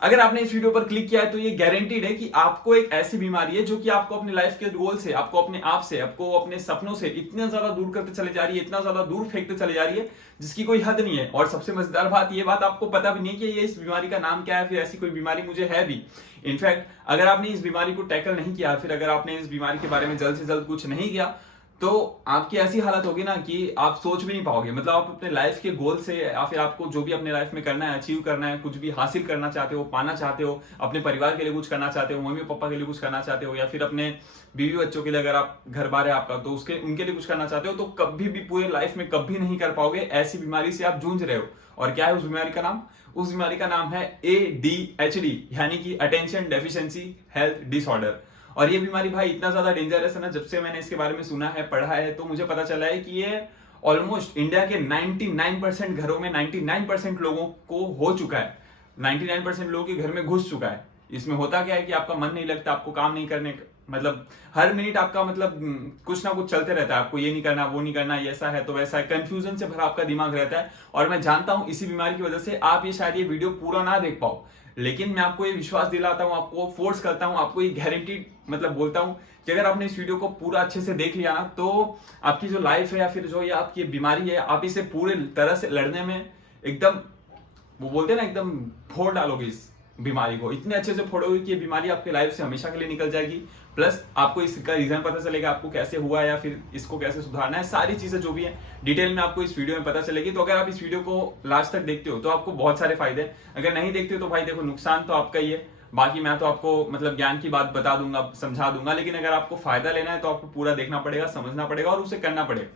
अगर आपने इस वीडियो पर क्लिक किया है तो ये गारंटीड है कि आपको एक ऐसी बीमारी है जो कि आपको अपने लाइफ के गोल से, आपको अपने आप से, आपको अपने सपनों से इतना ज्यादा दूर करते चले जा रही है, इतना ज्यादा दूर फेंकते चले जा रही है जिसकी कोई हद नहीं है। और सबसे मजेदार बात, ये बात आपको पता भी नहीं कि ये इस बीमारी का नाम क्या है, फिर ऐसी कोई बीमारी मुझे है भी। इनफैक्ट अगर आपने इस बीमारी को टैकल नहीं किया, फिर अगर आपने इस बीमारी के बारे में जल्द से जल्द कुछ नहीं किया, तो आपकी ऐसी हालत होगी ना कि आप सोच भी नहीं पाओगे। मतलब आप अपने लाइफ के गोल से या फिर आपको जो भी अपने लाइफ में करना है, अचीव करना है, कुछ भी हासिल करना चाहते हो, पाना चाहते हो, अपने परिवार के लिए कुछ करना चाहते हो, मम्मी पापा के लिए कुछ करना चाहते हो, या फिर अपने बीवी बच्चों के लिए, अगर आप घर बार है आपका तो उसके उनके लिए कुछ करना चाहते हो, तो कभी भी पूरे लाइफ में कभी नहीं कर पाओगे। ऐसी बीमारी से आप जूझ रहे हो। और क्या है उस बीमारी का नाम? उस बीमारी का नाम है ADHD, यानी कि अटेंशन डेफिशिएंसी हेल्थ डिसऑर्डर। और ये बीमारी भाई इतना ज्यादा डेंजरस है ना, जब से मैंने इसके बारे में सुना है, पढ़ा है, तो मुझे पता चला है कि ये ऑलमोस्ट इंडिया के 99% घरों में 99% लोगों को हो चुका है। 99% लोगों के घर में घुस चुका है। इसमें होता क्या है कि आपका मन नहीं लगता, आपको काम नहीं करने, मतलब हर मिनट आपका मतलब कुछ ना कुछ चलते रहता है। आपको ये नहीं करना, वो नहीं करना, ये ऐसा है तो वैसा है, कंफ्यूजन से भरा आपका दिमाग रहता है। और मैं जानता हूं इसी बीमारी की वजह से आप ये शायद ये वीडियो पूरा ना देख पाओ, लेकिन मैं आपको ये विश्वास दिलाता हूं, आपको फोर्स करता हूं, आपको ये गारंटी मतलब बोलता हूं कि अगर आपने इस वीडियो को पूरा अच्छे से देख लिया ना, तो आपकी जो लाइफ है या फिर जो ये आपकी बीमारी है, आप इसे पूरे तरह से लड़ने में एकदम, वो बोलते हैं ना, एकदम फोड़ डालोगे इस बीमारी को, इतने अच्छे से फोड़ोगे कि ये बीमारी आपकी लाइफ से हमेशा के लिए निकल जाएगी। प्लस आपको इसका रीजन पता चलेगा, आपको कैसे हुआ या फिर इसको कैसे सुधारना है, सारी चीजें जो भी है डिटेल में आपको इस वीडियो में पता चलेगी। तो अगर आप इस वीडियो को लास्ट तक देखते हो तो आपको बहुत सारे फायदे हैं। अगर नहीं देखते हो तो भाई देखो, नुकसान तो आपका ही है। बाकी मैं तो आपको मतलब ज्ञान की बात बता दूंगा, समझा दूंगा, लेकिन अगर आपको फायदा लेना है तो आपको पूरा देखना पड़ेगा, समझना पड़ेगा और उसे करना पड़ेगा।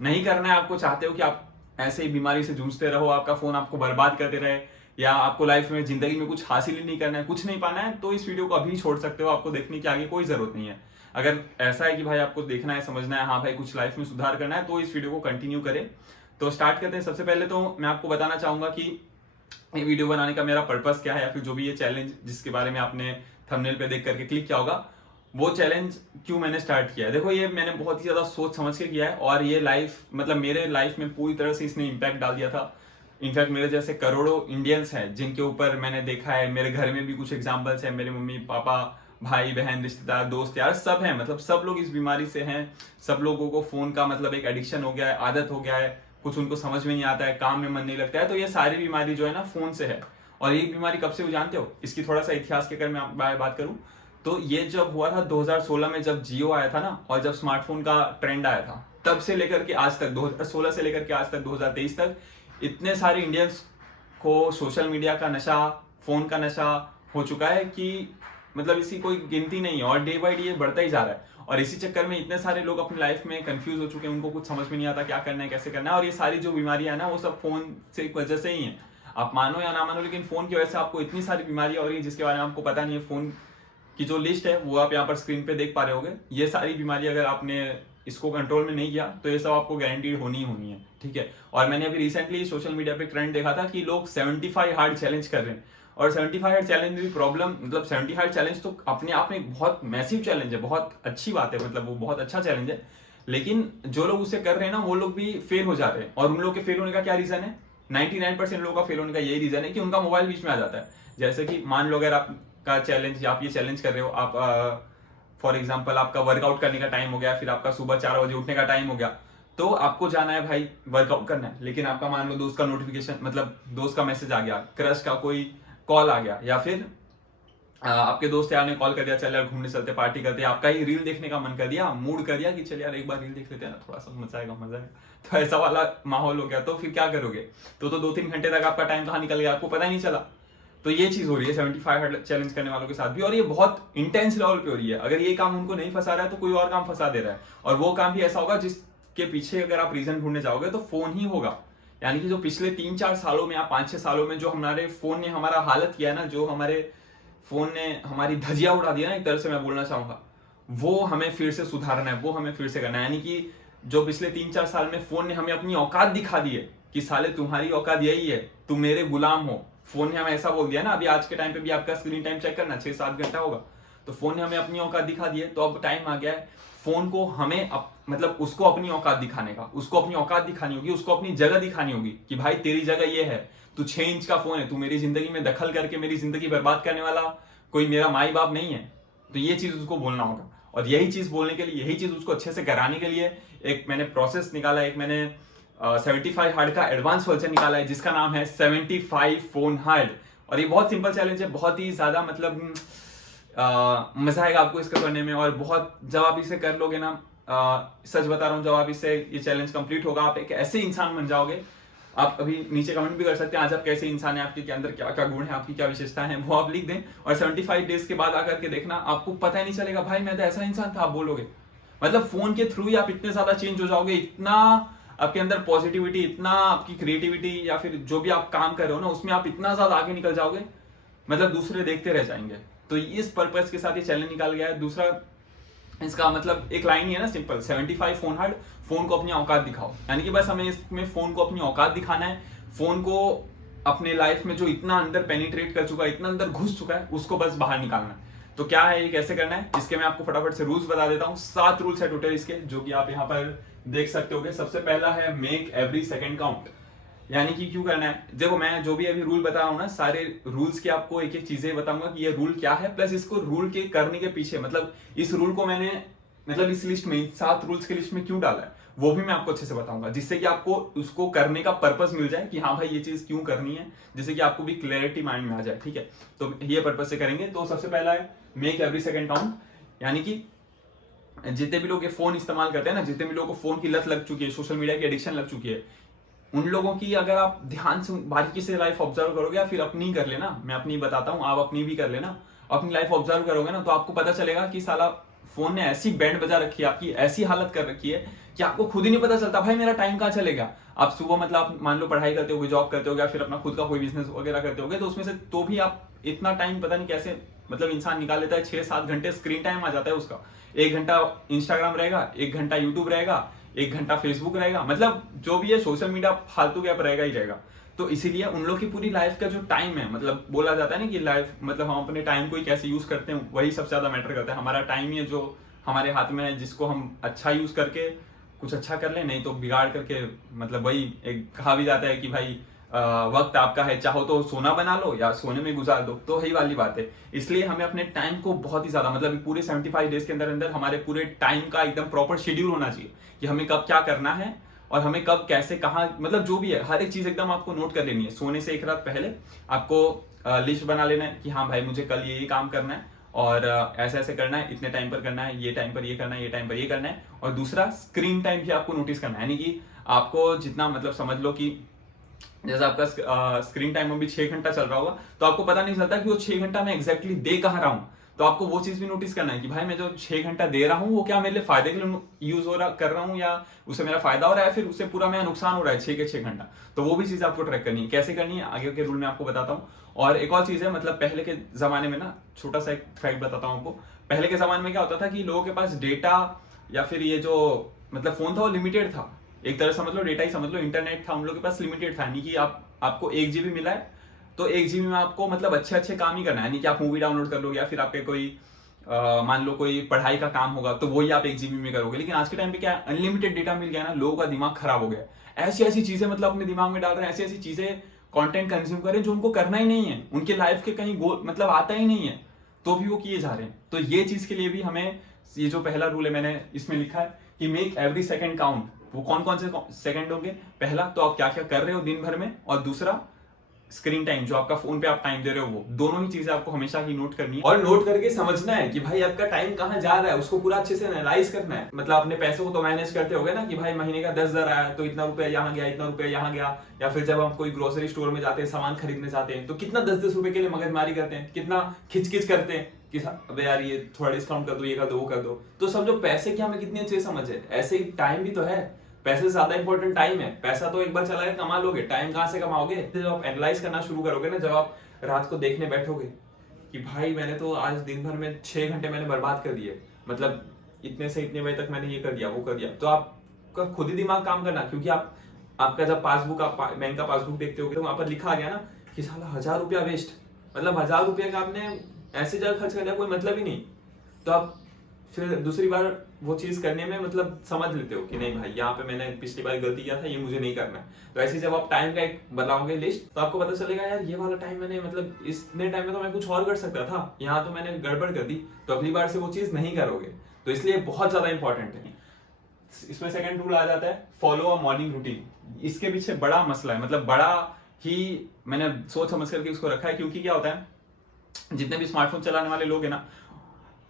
नहीं करना है, आपको चाहते हो कि आप ऐसे ही बीमारी से जूझते रहो, आपका फोन आपको बर्बाद करते रहे, या आपको लाइफ में, जिंदगी में कुछ हासिल ही नहीं करना है, कुछ नहीं पाना है, तो इस वीडियो को अभी छोड़ सकते हो। आपको देखने की आगे कोई जरूरत नहीं है। अगर ऐसा है कि भाई आपको देखना है, समझना है, हाँ भाई कुछ लाइफ में सुधार करना है, तो इस वीडियो को कंटिन्यू करें। तो स्टार्ट करते हैं। सबसे पहले तो मैं आपको बताना चाहूंगा कि ये वीडियो बनाने का मेरा पर्पस क्या है, या फिर जो भी ये चैलेंज जिसके बारे में आपने थंबनेल पे देख करके क्लिक किया होगा, वो चैलेंज क्यों मैंने स्टार्ट किया है। देखो, ये मैंने बहुत ही ज्यादा सोच समझ के किया है, और ये लाइफ मतलब मेरे लाइफ में पूरी तरह से इसने इम्पैक्ट डाल दिया था। इनफैक्ट मेरे जैसे करोड़ों इंडियंस हैं जिनके ऊपर मैंने देखा है, मेरे घर में भी कुछ एग्जाम्पल्स हैं, मेरे मम्मी पापा, भाई बहन, रिश्तेदार, दोस्त यार सब हैं, मतलब सब लोग इस बीमारी से हैं। सब लोगों को फोन का मतलब एक एडिक्शन हो गया है, आदत हो गया है, कुछ उनको समझ में नहीं आता है, काम में मन नहीं लगता है। तो ये सारी बीमारी जो है ना, फोन से है। और ये बीमारी कब से हो जानते हो? इसकी थोड़ा सा इतिहास की अगर मैं बात करूं, तो ये जब हुआ था 2016 में, जब जियो आया था ना, और जब स्मार्टफोन का ट्रेंड आया था, तब से लेकर के आज तक, 2016 से लेकर के आज तक 2023 तक, इतने सारे इंडियंस को सोशल मीडिया का नशा, फोन का नशा हो चुका है कि मतलब इसकी कोई गिनती नहीं है। और डे बाई डे ये बढ़ता ही जा रहा है। और इसी चक्कर में इतने सारे लोग अपनी लाइफ में कंफ्यूज हो चुके हैं, उनको कुछ समझ में नहीं आता क्या करना है, कैसे करना है। और ये सारी जो बीमारियां है ना, वो सब फोन से वजह से ही है। आप मानो या ना मानो, लेकिन फोन की वजह से आपको इतनी सारी बीमारियां हो रही है जिसके बारे में आपको पता नहीं है। फोन की जो लिस्ट है वो आप यहाँ पर स्क्रीन पे देख पा रहे होगे। ये सारी बीमारी अगर आपने इसको कंट्रोल में नहीं किया तो ये सब आपको गारंटीड होनी ही होनी है, ठीक है। और मैंने अभी रिसेंटली सोशल मीडिया पे ट्रेंड देखा था कि लोग 75 हार्ड चैलेंज कर रहे हैं। और 75 हार्ड चैलेंज भी प्रॉब्लम, मतलब 70 हार्ड चैलेंज तो अपने आप में एक बहुत मैसिव चैलेंज है, बहुत अच्छी बात है, मतलब वो बहुत अच्छा चैलेंज है। लेकिन जो लोग उसे कर रहे हैं ना, वो लोग भी फेल हो जा रहे हैं। और उन लोग के फेल होने का क्या रीजन है? 99% लोगों का फेल होने का यही रीजन है कि उनका मोबाइल बीच में आ जाता है। जैसे कि मान लो अगर आपका चैलेंज, आप ये चैलेंज कर रहे हो, आप फॉर एग्जाम्पल आपका वर्कआउट करने का टाइम हो गया, फिर आपका सुबह 4 बजे उठने का टाइम हो गया, तो आपको जाना है भाई वर्कआउट करना है। लेकिन आपका मान लो दोस्त का नोटिफिकेशन, मतलब दोस्त का मैसेज आ गया, क्रश का कोई कॉल आ गया, या फिर आपके दोस्त यार ने कॉल कर दिया, चल यार घूमने चलते, पार्टी करते, आपका ही रील देखने का मन कर दिया, मूड कर दिया कि चल यार एक बार रील देख लेते हैं ना, थोड़ा सा मजा आएगा मजा आएगा। तो ऐसा वाला माहौल हो गया, तो फिर क्या करोगे? तो 2-3 घंटे तक आपका टाइम कहाँ निकल गया, आपको पता ही नहीं चला। तो ये चीज हो रही है 75 चैलेंज करने वालों के साथ भी, और ये बहुत इंटेंस लेवल पे हो रही है। अगर ये काम उनको नहीं फंसा रहा है तो कोई और काम फंसा दे रहा है, और वो काम भी ऐसा होगा जिसके पीछे अगर आप रीजन ढूंढने जाओगे तो फोन ही होगा। यानी कि जो पिछले 3-4 सालों में या 5-6 सालों में जो हमारे फोन ने हमारा हालत किया है ना, जो हमारे फोन ने हमारी धजिया उड़ा दिया ना, एक तरह से मैं बोलना चाहूंगा, वो हमें फिर से सुधारना है, वो हमें फिर से करना है। यानी कि जो पिछले 3-4 साल में फोन ने हमें अपनी औकात दिखा दी है कि साले तुम्हारी औकात यही है, तुम मेरे गुलाम हो। फोन ने हमें ऐसा बोल दिया ना, अभी आज के टाइम पे भी आपका स्क्रीन टाइम चेक करना 6-7 घंटा होगा, तो फोन ने हमें अपनी औकात दिखा दी है। तो अब टाइम आ गया है फोन को हमें मतलब उसको अपनी औकात दिखाने का, उसको अपनी औकात दिखानी होगी, उसको अपनी जगह दिखानी होगी कि भाई तेरी जगह ये है, तू 6 इंच का फोन है, तू मेरी जिंदगी में दखल करके मेरी जिंदगी बर्बाद करने वाला कोई मेरा माई बाप नहीं है। तो ये चीज उसको बोलना होगा, और यही चीज बोलने के लिए, यही चीज उसको अच्छे से कराने के लिए एक मैंने प्रोसेस निकाला, एक मैंने 75 हार्ड का एडवांस वर्जन निकाला है जिसका नाम है 75 फोन हार्ड। और ये बहुत सिंपल चैलेंज है, बहुत ही ज्यादा मतलब मजा आएगा आपको इसको करने में। और बहुत जब आप इसे कर लोगे ना, सच बता रहा हूँ, जब आप इससे ये चैलेंज कंप्लीट होगा, आप एक ऐसे इंसान बन जाओगे। आप अभी नीचे कमेंट भी कर सकते हैं आज आप कैसे इंसान है, आपके अंदर क्या क्या गुण है, आपकी क्या विशेषता है, वो आप लिख दें। और 75 डेज के बाद आकर के देखना, आपको पता ही नहीं चलेगा भाई मैं तो ऐसा इंसान था, आप बोलोगे। मतलब फोन के थ्रू ही आप इतने ज्यादा चेंज हो जाओगे, इतना आपके अंदर पॉजिटिविटी, इतना आपकी क्रिएटिविटी या फिर जो भी आप काम कर रहे हो ना उसमें आप इतना ज्यादा आगे निकल जाओगे, मतलब दूसरे देखते रह जाएंगे। तो इस पर्पज के साथ ये चैलेंज निकाल गया है। दूसरा इसका मतलब एक लाइन ही है ना, सिंपल, 75 फोन हार्ड, फोन को अपनी औकात दिखाओ। यानी कि बस हमें इसमें फोन को अपनी औकात दिखाना है, फोन को अपने लाइफ में जो इतना अंदर पेनिट्रेट कर चुका है, इतना अंदर घुस चुका है, उसको बस बाहर निकालना है। तो क्या है ये, कैसे करना है, इसके मैं आपको फटाफट से रूल्स बता देता हूँ। 7 रूल्स है टोटल इसके, जो कि आप यहाँ पर देख सकते होगे। सबसे पहला है मेक एवरी सेकेंड काउंट। यानी कि क्यों करना है, देखो मैं जो भी अभी रूल बता रहा हूँ ना, सारे रूल्स के आपको एक एक चीजें बताऊंगा कि ये रूल क्या है, प्लस इसको रूल के करने के पीछे, मतलब इस रूल को मैंने मतलब इस लिस्ट में, 7 रूल्स की लिस्ट में क्यों डाला है, वो भी मैं आपको अच्छे से बताऊंगा, जिससे कि आपको उसको करने का पर्पस मिल जाए कि हाँ भाई ये चीज क्यों करनी है, जिससे कि आपको भी क्लैरिटी माइंड में आ जाए। ठीक है, तो ये पर्पस से करेंगे। तो सबसे पहला है मेक एवरी सेकेंड काउंट। यानी कि जितने भी लोग ये फोन इस्तेमाल करते हैं ना, जितने भी लोगों को फोन की लत लग चुकी है, सोशल मीडिया की एडिक्शन लग चुकी है, उन लोगों की अगर आप ध्यान से बारीकी से लाइफ ऑब्जर्व करोगे, या फिर अपनी कर लेना, मैं अपनी बताता हूँ, आप अपनी भी कर लेना, अपनी लाइफ ऑब्जर्व करोगे ना, तो आपको पता चलेगा कि साला फोन ने ऐसी बैंड बजा रखी है, आपकी ऐसी हालत कर रखी है कि आपको खुद ही नहीं पता चलता भाई मेरा टाइम कहाँ चलेगा। आप सुबह मतलब आप मान लो पढ़ाई करते हो, जॉब करते हो, या फिर अपना खुद का कोई बिजनेस वगैरह करते होगे, तो उसमें से तो भी आप इतना टाइम पता नहीं कैसे मतलब इंसान निकाल लेता है। 6-7 घंटे स्क्रीन टाइम आ जाता है उसका। 1 घंटा इंस्टाग्राम रहेगा, 1 घंटा यूट्यूब रहेगा, 1 घंटा फेसबुक रहेगा, मतलब जो भी है सोशल मीडिया फालतू गैप रहेगा ही रहेगा। तो इसीलिए उन लोग की पूरी लाइफ का जो टाइम है, मतलब बोला जाता है ना कि लाइफ मतलब हम अपने टाइम को ही कैसे यूज करते हैं, वही सबसे ज्यादा मैटर करता है। हमारा टाइम ही है जो हमारे हाथ में है, जिसको हम अच्छा यूज करके कुछ अच्छा कर ले, नहीं तो बिगाड़ करके, मतलब वही एक कहा भी जाता है कि भाई वक्त आपका है, चाहो तो सोना बना लो या सोने में गुजार दो, तो यही वाली बात है। इसलिए हमें अपने टाइम को बहुत ही ज्यादा, मतलब पूरे 75 डेज के अंदर अंदर हमारे पूरे टाइम का एकदम प्रॉपर शेड्यूल होना चाहिए कि हमें कब क्या करना है और हमें कब कैसे कहाँ, मतलब जो भी है हर एक चीज एकदम आपको नोट कर लेनी है। सोने से एक रात पहले आपको लिस्ट बना लेना है कि हाँ भाई मुझे कल ये काम करना है, और ऐसे ऐसे करना है, इतने टाइम पर करना है, ये टाइम पर ये करना है, ये टाइम पर ये करना है। और दूसरा स्क्रीन टाइम भी आपको नोटिस करना है, यानी कि आपको जितना मतलब समझ लो कि जैसे आपका स्क्रीन टाइम अभी 6 घंटा चल रहा होगा, तो आपको पता नहीं चलता कि वो 6 घंटा में एग्जैक्टली दे कहाँ रहा हूँ। तो आपको वो चीज भी नोटिस करना है कि भाई मैं जो 6 घंटा दे रहा हूँ वो क्या मेरे लिए फायदे के लिए यूज हो रहा कर रहा हूँ, या उससे मेरा फायदा हो रहा है, फिर उससे पूरा मेरा नुकसान हो रहा है 6 के 6 घंटा। तो वो भी चीज आपको ट्रैक करनी है। कैसे करनी है आगे के रूल में आपको बताता हूँ। और एक और चीज है, मतलब पहले के जमाने में ना, छोटा सा एक फैक्ट बताता हूँ आपको। पहले के जमाने में क्या होता था कि लोगों के पास डेटा या फिर ये जो मतलब फोन था वो लिमिटेड था, एक तरह समझ लो डेटा ही समझ लो, इंटरनेट था उन लोगों के पास लिमिटेड था। यानी कि आपको 1 GB मिला है तो 1 GB में आपको मतलब अच्छे अच्छे काम ही करना है, यानी कि आप मूवी डाउनलोड कर लोगे, या फिर आपके कोई मान लो कोई पढ़ाई का काम होगा तो वही आप 1 GB में करोगे। लेकिन आज के टाइम पे क्या है, अनलिमिटेड डेटा मिल गया ना, लोगों का दिमाग खराब हो गया। ऐसी ऐसी चीजें मतलब अपने दिमाग में डाल रहे हैं, ऐसी ऐसी चीजें कंटेंट कंज्यूम करें जो उनको करना ही नहीं है, उनके लाइफ के कहीं गोल मतलब आता ही नहीं है, तो भी वो किए जा रहे हैं। तो ये चीज के लिए भी हमें, ये जो पहला रूल है मैंने इसमें लिखा है कि मेक एवरी सेकंड काउंट। वो कौन कौन से सेकंड होंगे, पहला तो आप क्या क्या कर रहे हो दिन भर में, और दूसरा स्क्रीन टाइम जो आपका फोन पे आप टाइम दे रहे हो, वो दोनों ही चीजें आपको हमेशा ही नोट करनी है। और नोट करके समझना है कि भाई आपका टाइम कहाँ जा रहा है, उसको पूरा अच्छे से एनालाइज करना है। मतलब अपने पैसों को तो मैनेज करते होगे ना कि भाई महीने का 10,000 आया तो इतना रुपया यहाँ गया, इतना रुपया यहाँ गया। या फिर जब हम कोई ग्रोसरी स्टोर में जाते हैं, सामान खरीदने जाते हैं, तो कितना 10-10 रुपए के लिए मगजमारी करते हैं, कितना खिचखिच करते हैं कि अबे यार ये थोड़ा डिस्काउंट कर दो, ये कर दो, वो कर दो। तो समझो पैसे की हमें कितनी अच्छी समझ है, ऐसे ही टाइम भी तो है। पैसे से ज्यादा इंपॉर्टेंट टाइम है। पैसा तो एक बार चला के कमा लोगे, टाइम कहाँ से कमाओगे। जब आप एनालाइज करना शुरू करोगे ना, जब आप रात को देखने बैठोगे कि भाई मैंने तो आज दिन भर में 6 घंटे मैंने बर्बाद कर दिए, मतलब इतने से इतने बजे तक मैंने ये कर दिया, वो कर दिया, तो आपका खुद ही दिमाग काम करना। क्योंकि आपका जब पासबुक, आप बैंक का पासबुक देखते होगे तो वहां पर लिखा आ गया ना कि साला 1000 रुपया वेस्ट, मतलब 1000 रुपये का आपने ऐसे जगह खर्च कर दिया, कोई मतलब ही नहीं। तो आप फिर दूसरी बार वो चीज करने में मतलब समझ लेते हो कि नहीं भाई यहाँ पे मैंने पिछली बार गलती किया था, ये मुझे नहीं करना है। तो ऐसे जब आप टाइम का एक बनाओगे लिस्ट तो आपको पता चलेगा यार ये वाला टाइम मैंने मतलब इतने टाइम में तो मैं कुछ और कर सकता था, यहाँ तो मैंने गड़बड़ कर दी, तो अगली बार से वो चीज नहीं करोगे। तो इसलिए बहुत ज्यादा इंपॉर्टेंट है। इसमें सेकंड रूल आ जाता है फॉलो अ मॉर्निंग रूटीन। इसके पीछे बड़ा मसला है, मतलब बड़ा ही मैंने सोच समझ करके उसको रखा है, क्योंकि क्या होता है जितने भी स्मार्टफोन चलाने वाले लोग हैं ना,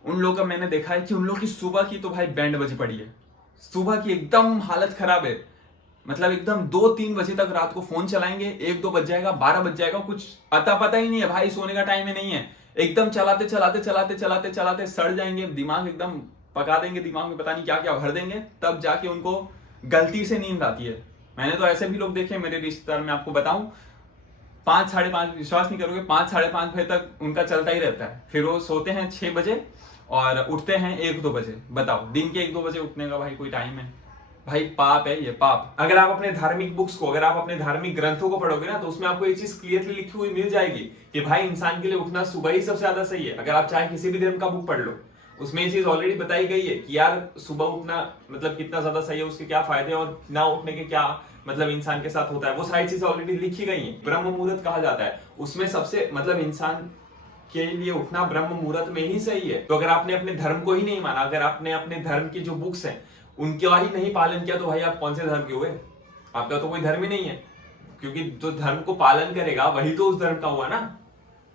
उन लोगों का मैंने देखा है कि उन लोग की सुबह की तो भाई बैंड बजी पड़ी है, सुबह की एकदम हालत खराब है। मतलब एकदम 2-3 बजे तक रात को फोन चलाएंगे, 1-2 बज जाएगा, 12 बज जाएगा, कुछ अता पता ही नहीं है भाई, सोने का टाइम ही नहीं है। एकदम चलाते चलाते चलाते चलाते चलाते सड़ जाएंगे, दिमाग एकदम पका देंगे, दिमाग में पता नहीं क्या क्या भर देंगे, तब जाके उनको गलती से नींद आती है। मैंने तो ऐसे भी लोग देखे मेरे रिश्तेदार में, आपको बताऊं 5-5:30, विश्वास नहीं करोगे, 5-5:30 बजे तक उनका चलता ही रहता है। फिर वो सोते हैं 6 बजे और उठते हैं 1-2 बजे। बताओ दिन के 1-2 बजे उठने का भाई कोई टाइम है? भाई पाप है ये, पाप। अगर आप अपने धार्मिक बुक्स को, अगर आप अपने धार्मिक ग्रंथों को पढ़ोगे ना, तो उसमें आपको ये चीज क्लियरली लिखी हुई मिल जाएगी कि भाई इंसान के लिए उठना सुबह ही सबसे ज्यादा सही है। अगर आप चाहे किसी भी धर्म का बुक पढ़ लो, उसमें ये चीज ऑलरेडी बताई गई है कि यार सुबह उठना मतलब कितना ज्यादा सही है, उसके क्या फायदे हैं और ना उठने के क्या मतलब इंसान के साथ होता है, वो सारी चीजें ऑलरेडी लिखी गई है। ब्रह्म मुहूर्त कहा जाता है, उसमें सबसे मतलब इंसान के लिए उठना ब्रह्म मुहूर्त में ही सही है। तो अगर आपने अपने धर्म को ही नहीं माना, अगर आपने अपने धर्म की जो बुक्स हैं उनका ही नहीं पालन किया, तो भाई आप कौन से धर्म के हुए? आपका तो कोई धर्म ही नहीं है, क्योंकि जो धर्म को पालन करेगा वही तो उस धर्म का हुआ ना।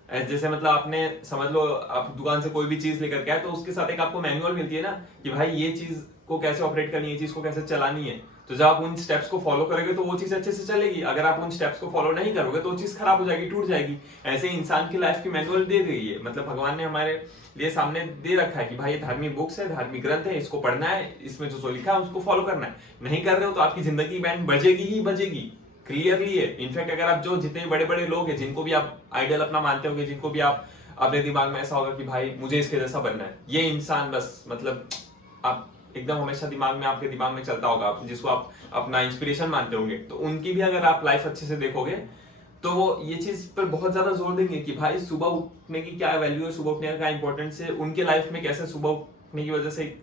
जैसे मतलब आपने समझ लो, आप दुकान से कोई भी चीज लेकर के आए तो उसके साथ एक आपको मैनुअल मिलती है ना कि भाई ये चीज को कैसे ऑपरेट करनी है, ये चीज को कैसे चलानी है। तो जब आप उन स्टेप्स को फॉलो करोगे तो वो चीज अच्छे से चलेगी। अगर आप उन स्टेप्स को फॉलो नहीं करोगे तो वो चीज खराब हो जाएगी, टूट जाएगी। ऐसे इंसान की लाइफ की मैनुअल दे गई है, मतलब भगवान ने हमारे लिए सामने दे रखा है कि भाई ये धार्मिक बुक्स है, धार्मिक ग्रंथ है, इसको पढ़ना है, इसमें जो लिखा है उसको फॉलो करना है। नहीं कर रहे हो तो आपकी जिंदगी बैंड बजेगी ही बजेगी, क्लियरली है। इनफैक्ट अगर आप जो जितने बड़े बड़े लोग हैं जिनको भी आप आइडल अपना मानते होंगे, जिनको भी आप अपने दिमाग में ऐसा होगा कि भाई मुझे इसके जैसा बनना है, ये इंसान बस मतलब आप एकदम हमेशा दिमाग में, आपके दिमाग में चलता होगा, जिसको आप अपना इंस्पिरेशन मानते होंगे, तो उनकी भी अगर आप लाइफ अच्छे से देखोगे तो वो ये चीज पर बहुत ज्यादा जोर देंगे कि भाई सुबह उठने की क्या वैल्यू है, सुबह उठने का क्या इंपॉर्टेंस है, उनके लाइफ में कैसे सुबह उठने की वजह से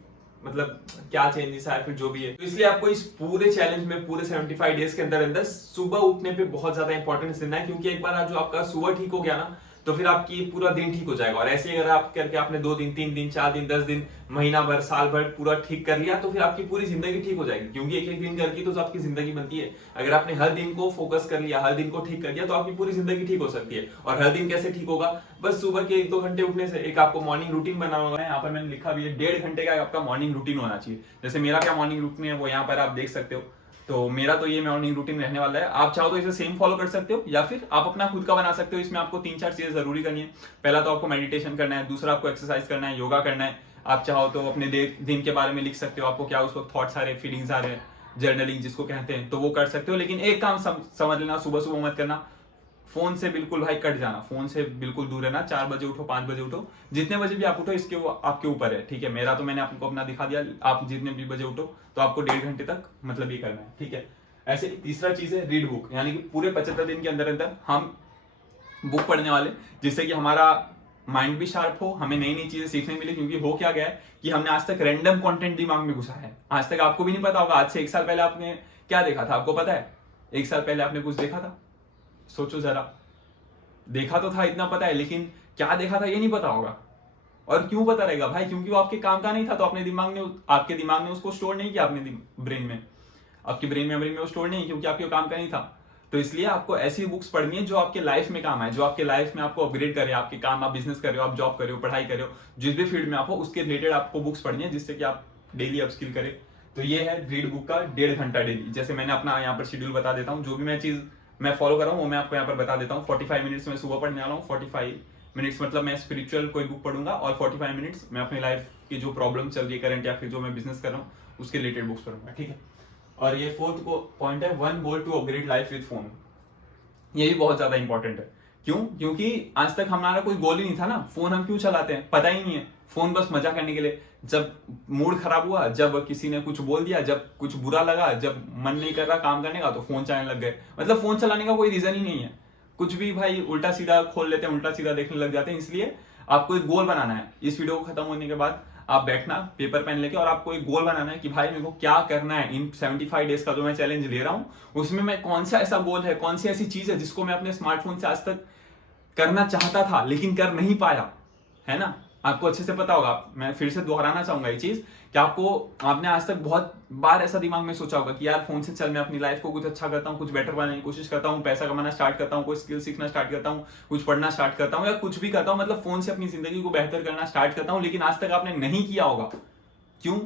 मतलब क्या चेंजेस आए, फिर जो भी है। तो इसलिए आपको इस पूरे चैलेंज में, पूरे 75 डेज के अंदर अंदर सुबह उठने पे बहुत ज्यादा इंपॉर्टेंस देना है, क्योंकि एक बार जो आपका सुबह ठीक हो गया ना, तो फिर आपकी पूरा दिन ठीक हो जाएगा। और ऐसे ही अगर आप करके आपने 2 दिन, 3 दिन, 4 दिन, 10 दिन, महीना भर, साल भर पूरा ठीक कर लिया, तो फिर आपकी पूरी जिंदगी ठीक हो जाएगी, क्योंकि एक एक दिन करके तो आपकी जिंदगी बनती है। अगर आपने हर दिन को फोकस कर लिया, हर दिन को ठीक कर लिया, तो आपकी पूरी जिंदगी ठीक हो सकती है। और हर दिन कैसे ठीक होगा? बस सुबह के 1-2 घंटे उठने से। एक आपको मॉर्निंग रूटीन बनाना होगा, यहाँ पर मैंने लिखा भी है 1.5 घंटे का आपका मॉर्निंग रूटीन होना चाहिए। जैसे मेरा क्या मॉर्निंग रूटीन है वो यहाँ पर आप देख सकते हो। तो मेरा तो ये मॉर्निंग रूटीन रहने वाला है। आप चाहो तो इसे सेम फॉलो कर सकते हो, या फिर आप अपना खुद का बना सकते हो। इसमें आपको 3-4 चीजें जरूरी करनी है। पहला तो आपको मेडिटेशन करना है, दूसरा आपको एक्सरसाइज करना है, योगा करना है। आप चाहो तो अपने दिन के बारे में लिख सकते हो, आपको क्या उस वक्त थॉट्स आ रहे हैं, फीलिंग्स आ रहे हैं, जर्नलिंग जिसको कहते हैं, तो वो कर सकते हो। लेकिन एक काम समझ लेना, सुबह सुबह मत करना, फोन से बिल्कुल भाई कट जाना, फोन से बिल्कुल दूर रहना। 4 बजे उठो, 5 बजे उठो, जितने बजे भी आप उठो इसके वो आपके ऊपर है, ठीक है। मेरा तो मैंने आपको अपना दिखा दिया, आप जितने भी बजे उठो तो आपको 1.5 घंटे तक मतलब ये करना है, ठीक है। ऐसे तीसरा चीज है रीड बुक, यानी कि पूरे 75 दिन के अंदर अंदर हम बुक पढ़ने वाले, जिससे कि हमारा माइंड भी शार्प हो, हमें नई नई चीजें सीखने मिले। क्योंकि हो क्या गया है कि हमने आज तक रैंडम कंटेंट दिमाग में घुसा है। आज तक आपको भी नहीं पता होगा, आज से 1 साल पहले आपने क्या देखा था, आपको पता है? 1 साल पहले आपने कुछ देखा था? सोचो जरा। देखा तो था इतना पता है, लेकिन क्या देखा था ये नहीं पता होगा। और क्यों पता रहेगा भाई? क्योंकि वो आपके काम का नहीं था, तो अपने आपके दिमाग ने उसको स्टोर नहीं किया, अपने ब्रेन में, आपकी ब्रेन मेमोरी में वो स्टोर नहीं, क्योंकि आपके काम का नहीं था। तो इसलिए आपको ऐसी बुक्स पढ़नी है जो आपके लाइफ में काम आए, जो आपके लाइफ में आपको अपग्रेड करे, आपके काम, आप बिजनेस कर रहे हो, आप जॉब कर रहे हो, पढ़ाई कर रहे हो, जिस भी फील्ड में आप हो उसके रिलेटेड आपको बुक्स पढ़नी है, जिससे कि आप डेली अपस्किल करें। तो ये है रीड बुक का 1.5 घंटा डेली। जैसे मैंने अपना यहाँ पर शेड्यूल बता देता हूँ, जो भी मैं चीज मैं फॉलो कर रहा हूँ वो मैं आपको यहाँ पर बता देता हूँ। 45 मिनट्स में सुबह पढ़ने वाला हूँ, 45 मिनट्स मतलब मैं स्पिरिचुअल कोई बुक पढ़ूंगा, और 45 मिनट्स मैं अपनी लाइफ की जो प्रॉब्लम चल रही है करंट, या फिर जो मैं बिजनेस कर रहा हूँ उसके रिलेटेड बुक्स पढ़ूंगा, ठीक है। और ये 4th पॉइंट है, 1 goal to upgrade life with phone. ये भी बहुत ज्यादा इंपॉर्टेंट है। क्यों? क्योंकि आज तक हमारा कोई गोल ही नहीं था ना। फोन हम क्यों चलाते हैं पता ही नहीं है। फोन बस मजा करने के लिए, जब मूड खराब हुआ, जब किसी ने कुछ बोल दिया, जब कुछ बुरा लगा, जब मन नहीं कर रहा काम करने का, तो फोन चलाने लग गए। मतलब फोन चलाने का कोई रीजन ही नहीं है। कुछ भी भाई उल्टा सीधा खोल लेते हैं, उल्टा सीधा देखने लग जाते हैं। इसलिए आपको एक गोल बनाना है। इस वीडियो को खत्म होने के बाद आप बैठना पेपर पेन लेके और आपको एक गोल बनाना है कि भाई मेरे को क्या करना है इन 75 डेज का जो मैं चैलेंज ले रहा हूं, उसमें मैं कौन सा ऐसा गोल है, कौन सी ऐसी चीज है जिसको मैं अपने स्मार्टफोन से आज तक करना चाहता था लेकिन कर नहीं पाया, है ना। आपको अच्छे से पता होगा, मैं फिर से दोहराना चाहूंगा ये चीज कि आपने आज तक बहुत बार ऐसा दिमाग में सोचा होगा कि यार फोन से चल मैं अपनी लाइफ को कुछ अच्छा करता हूँ, कुछ बेटर बनाने की कोशिश करता हूँ, पैसा कमाना स्टार्ट करता हूँ, कोई स्किल सीखना स्टार्ट करता हूँ, कुछ पढ़ना स्टार्ट करता हूँ या कुछ भी करता हूँ, मतलब फोन से अपनी जिंदगी को बेहतर करना स्टार्ट करता हूँ, लेकिन आज तक आपने नहीं किया होगा। क्यों?